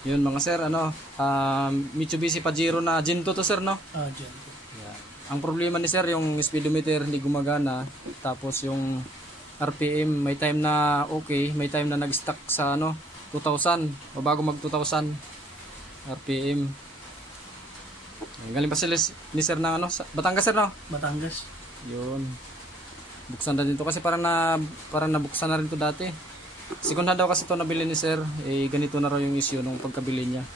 Yun mga sir, Mitsubishi Pajero na Gen 2 to sir, no? Dyan. Yeah. Ang problema ni sir, yung speedometer hindi gumagana, tapos yung RPM may time na okay, may time na nag-stuck sa 2,000 o bago mag 2,000 RPM. Galing pa sila ni sir ng Batangas sir, no? Batangas. Yun. Buksan na din to kasi parang nabuksan na rin to dati. Second hand daw kasi to nabili ni sir, ganito na raw yung issue nung pagkabili niya.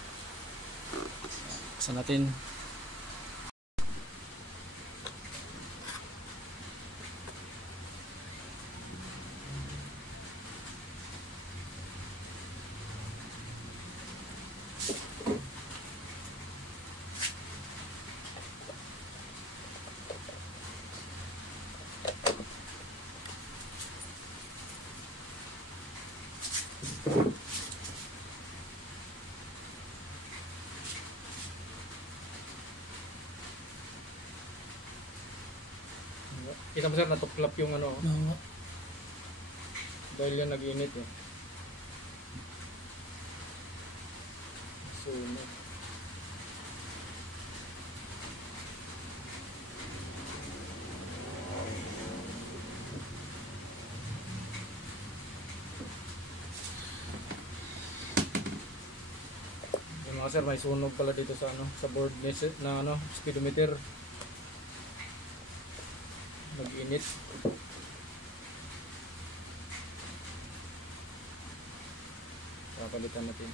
Buksan natin. Kita mo sir, natuklap yung dahil yan nag-init eh. So, yung mga sir, may sunog pala dito sa sa board na speedometer. Nag-init. Papalitan natin.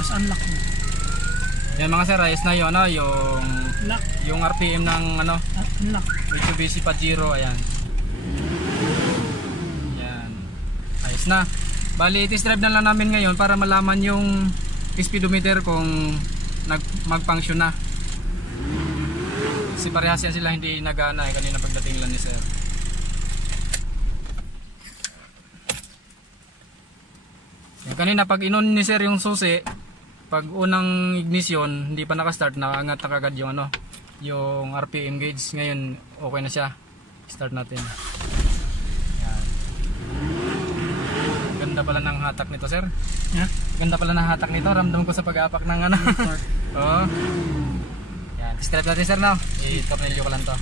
Tapos unlock mo. Yan mga sir, ayos na yung ano, Lock. yung RPM ng ano, Unlock. Mitsubishi Pajero, ayan. Yan. Ayos na. Bali, test drive na lang namin ngayon para malaman yung speedometer kung mag-function na. Kasi parehas yan sila hindi nagana kanina pagdating lang ni sir. Yan, kanina pag inon ni sir yung susi, pag unang ignition hindi pa naka-start, nakaangat na kagad yung ano, yung RPM gauge. Ngayon okay na siya. Start natin. Yan. Ganda pala ng hatak nito sir. Yeah. Ganda pala ng hatak nito, ramdam ko sa pag-aapak ng ano. Oo. Yan, test drive natin sir, no? I-tornilyo ko lang to.